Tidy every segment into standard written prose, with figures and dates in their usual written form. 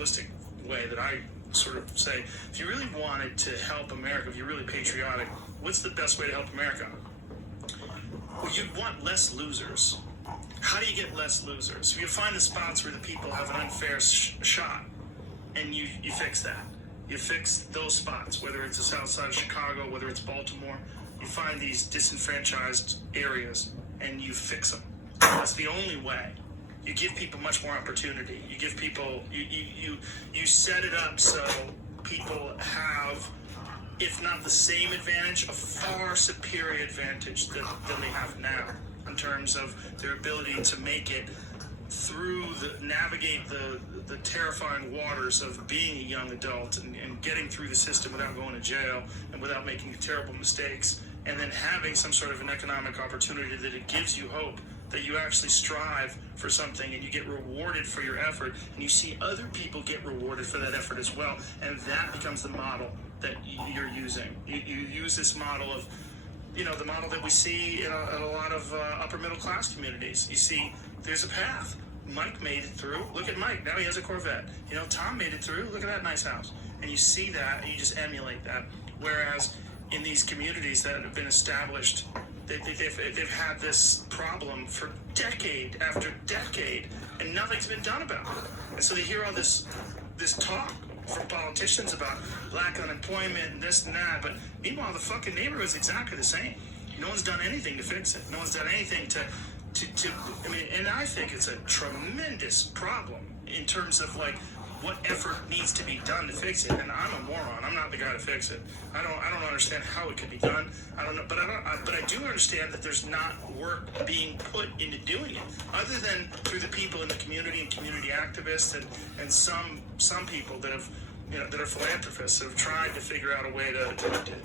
simplistic way that I sort of say, if you really wanted to help America, if you're really patriotic, what's the best way to help America? Well, you'd want less losers. How do you get less losers? You find the spots where the people have an unfair shot, and you fix that. You fix those spots, whether it's the south side of Chicago, whether it's Baltimore. You find these disenfranchised areas, and you fix them. That's the only way. You give people much more opportunity. You give people, you set it up so people have, if not the same advantage, a far superior advantage than they have now in terms of their ability to make it through navigate the terrifying waters of being a young adult and getting through the system without going to jail and without making terrible mistakes, and then having some sort of an economic opportunity that it gives you hope that you actually strive for something and you get rewarded for your effort, and you see other people get rewarded for that effort as well, and that becomes the model that you're using. You use this model of, the model that we see in a lot of upper middle class communities. You see, there's a path. Mike made it through. Look at Mike. Now he has a Corvette. Tom made it through. Look at that nice house. And you see that, and you just emulate that. Whereas in these communities that have been established, they've had this problem for decade after decade, and nothing's been done about it. And so they hear all this talk from politicians about black unemployment and this and that, but meanwhile the fucking neighborhood's exactly the same. No one's done anything to fix it. No one's done anything to and I think it's a tremendous problem in terms of what effort needs to be done to fix it. And I'm a moron. I'm not the guy to fix it. I don't understand how it could be done. I don't know, but I do understand that there's not work being put into doing it, other than through the people in the community and community activists and some people that have that are philanthropists that have tried to figure out a way to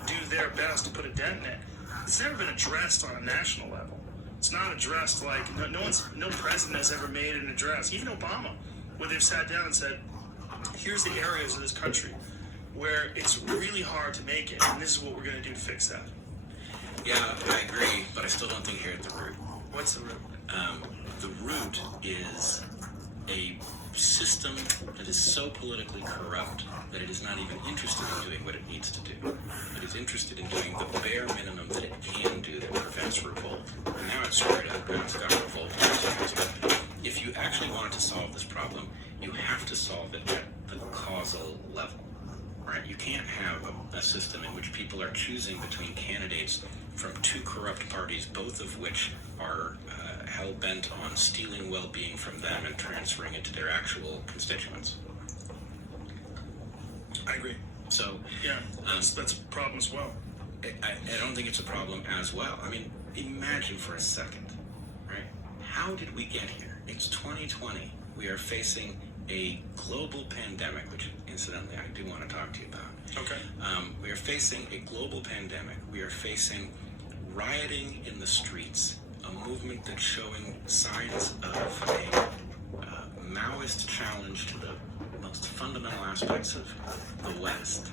do their best to put a dent in it. It's never been addressed on a national level. It's not addressed no president has ever made an address, even Obama, where they've sat down and said, here's the areas of this country where it's really hard to make it, and this is what we're going to do to fix that. Yeah, I agree, but I still don't think you're at the root. What's the root? The root is a system that is so politically corrupt that it is not even interested in doing what it needs to do. It is interested in doing the bare minimum that it can do that prevents revolt. And now it's screwed up, now it's got revolt. If you actually wanted to solve this problem, you have to solve it at the causal level, right? You can't have a system in which people are choosing between candidates from two corrupt parties, both of which are hell-bent on stealing well-being from them and transferring it to their actual constituents. I agree. So yeah, that's a problem as well. I don't think it's a problem as well. I mean, imagine for a second, right? How did we get here? It's 2020. We are facing a global pandemic, which incidentally I do want to talk to you about. Okay. We are facing a global pandemic. We are facing rioting in the streets, a movement that's showing signs of a Maoist challenge to the most fundamental aspects of the West,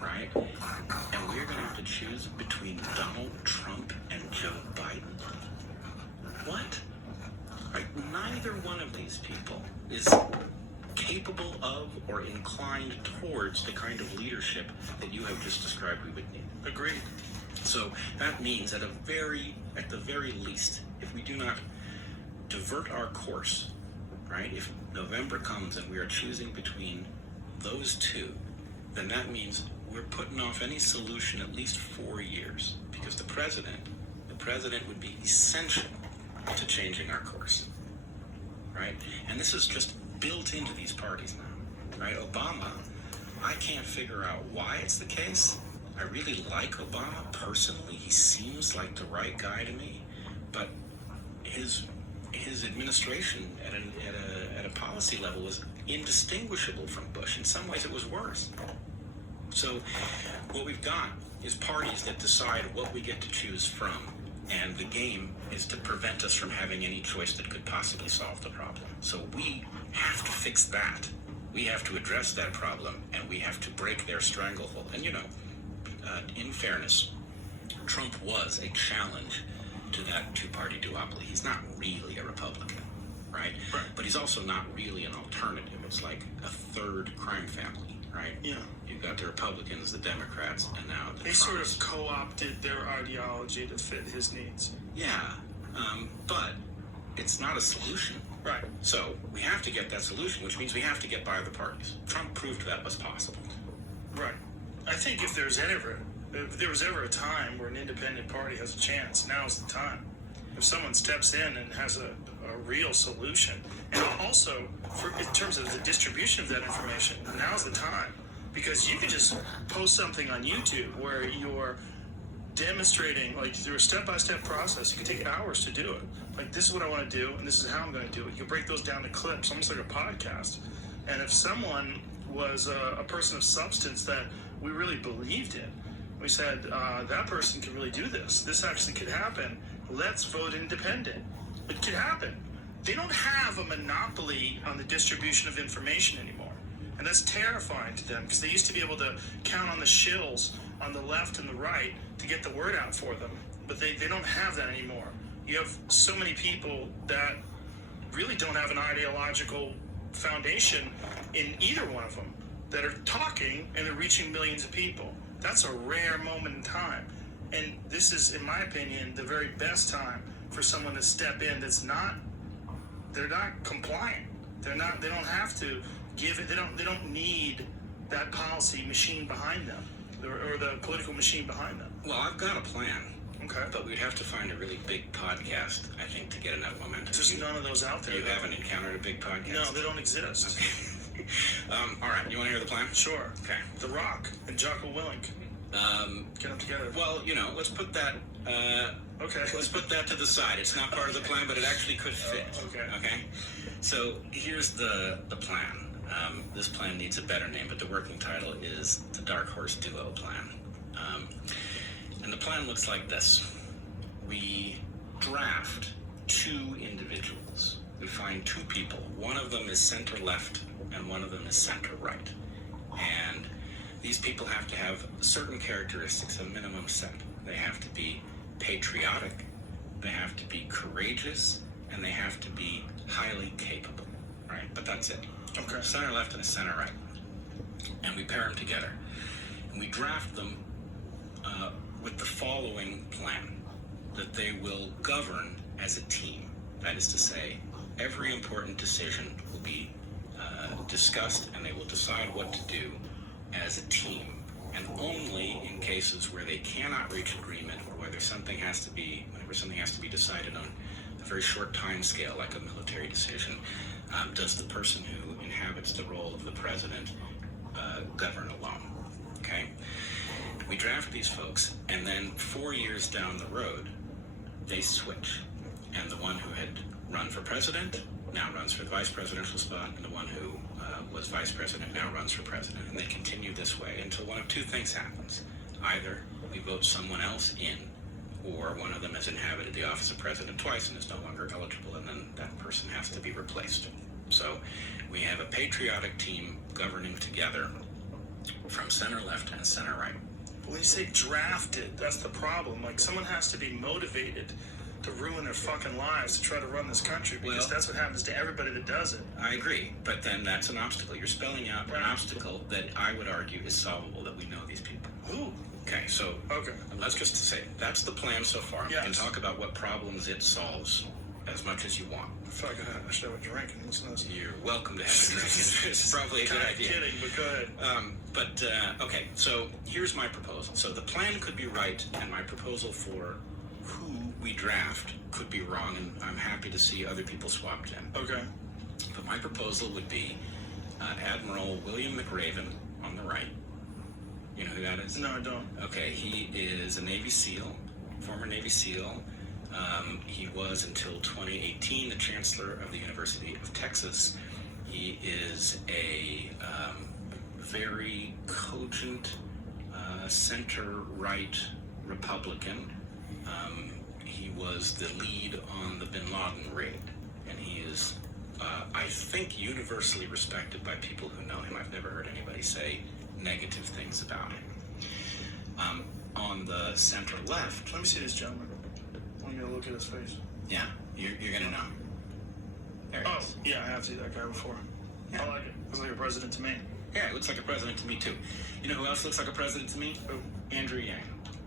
right? And we're going to have to choose between Donald Trump and Joe Biden. What? Right? Neither one of these people is capable of or inclined towards the kind of leadership that you have just described we would need. Agreed. So that means at the very least, if we do not divert our course, right? If November comes and we are choosing between those two, then that means we're putting off any solution at least 4 years, because the president would be essential to changing our course, right? And this is just built into these parties now, right? Obama, I can't figure out why it's the case. I really like Obama personally. He seems like the right guy to me, but his administration at a policy level was indistinguishable from Bush. In some ways, it was worse. So what we've got is parties that decide what we get to choose from, and the game is to prevent us from having any choice that could possibly solve the problem. So we have to fix that. We have to address that problem, and we have to break their stranglehold. And in fairness, Trump was a challenge to that two-party duopoly. He's not really a Republican, right? Right. But he's also not really an alternative. It's like a third crime family, right? Yeah. You've got the Republicans, the Democrats, and now the They Trumps. sort of co-opted their ideology to fit his needs. Yeah, but it's not a solution. Right. So we have to get that solution, which means we have to get by the parties. Trump proved that was possible. Right. I think if there was ever a time where an independent party has a chance, now's the time. If someone steps in and has a real solution, and also in terms of the distribution of that information, now's the time. Because you could just post something on YouTube where you're demonstrating, like, through a step-by-step process. You could take hours to do it. Like, this is what I want to do, and this is how I'm going to do it. You can break those down to clips, almost like a podcast. And if someone was a person of substance that we really believed in, we said, that person can really do this. This actually could happen. Let's vote independent. It could happen. They don't have a monopoly on the distribution of information anymore. And that's terrifying to them, because they used to be able to count on the shills on the left and the right to get the word out for them. But they don't have that anymore. You have so many people that really don't have an ideological foundation in either one of them that are talking and they're reaching millions of people. That's a rare moment in time. And this is, in my opinion, the very best time for someone to step in they're not compliant. They don't have to give it, they don't need that policy machine behind them, or the political machine behind them. Well, I've got a plan. Okay. But we'd have to find a really big podcast, I think, to get enough momentum. There's none of those out there. You haven't encountered a big podcast? No, they don't exist. All right, you want to hear the plan? Sure. Okay. The Rock and Jocko Willink. Get them together. Well, let's put that. Okay. Let's put that to the side. It's not part of the plan, but it actually could fit. Okay. Okay. So here's the plan. This plan needs a better name, but the working title is the Dark Horse Duo Plan. And the plan looks like this. We draft two individuals. We find two people. One of them is center left and one of them is center right. And these people have to have certain characteristics, a minimum set. They have to be patriotic, they have to be courageous, and they have to be highly capable, right? But that's it. Okay. Center left and a center right. And we pair them together. And we draft them with the following plan, that they will govern as a team. That is to say, every important decision will be discussed, and they will decide what to do as a team. And only in cases where they cannot reach agreement, or whether something has to be decided on a very short time scale, like a military decision, does the person who inhabits the role of the president govern alone. Okay? We draft these folks, and then 4 years down the road, they switch. And the one who had run for president now runs for the vice presidential spot, and the one who was vice president now runs for president. And they continue this way until one of two things happens. Either we vote someone else in, or one of them has inhabited the office of president twice and is no longer eligible, and then that person has to be replaced. So we have a patriotic team governing together from center left and center right. When you say drafted, that's the problem. Like, someone has to be motivated to ruin their fucking lives to try to run this country, because that's what happens to everybody that does it. I agree, but then that's an obstacle. You're spelling out an obstacle that I would argue is solvable, that we know these people. Ooh. Okay, so let's just say that's the plan so far. Yes. We can talk about what problems it solves as much as you want. Fuck, I should have a drink and listen to this. You're welcome to have a drink. It's probably a good idea. I'm kidding, but go ahead. Okay, so here's my proposal. So the plan could be right, and my proposal for who we draft could be wrong, and I'm happy to see other people swapped in. Okay. But my proposal would be Admiral William McRaven on the right. You know who that is? No, I don't. Okay, he is a Navy SEAL, former Navy SEAL. He was until 2018 the Chancellor of the University of Texas. He is a very cogent center-right Republican. He was the lead on the Bin Laden raid, and he is, I think, universally respected by people who know him. I've never heard anybody say negative things about him. On the center left... Let me see this gentleman. I'm going to look at his face. Yeah, you're going to know. There he Oh, is. yeah, I have seen that guy before. I like it. Looks like a president to me. Yeah, it looks like a president to me too. You know who else looks like a president to me? Who? Andrew Yang.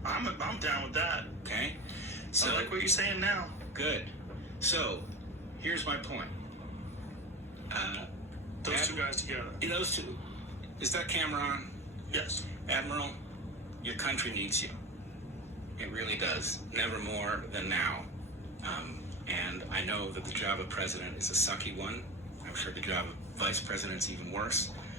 I'm down with that. Okay? So I like what you're saying now. good. So here's my point. Those two guys together. Those two. Is that camera on? Yes. Admiral, your country needs you. It really does. Never more than now. And I know that the job of president is a sucky one. I'm sure the job of vice president's even worse.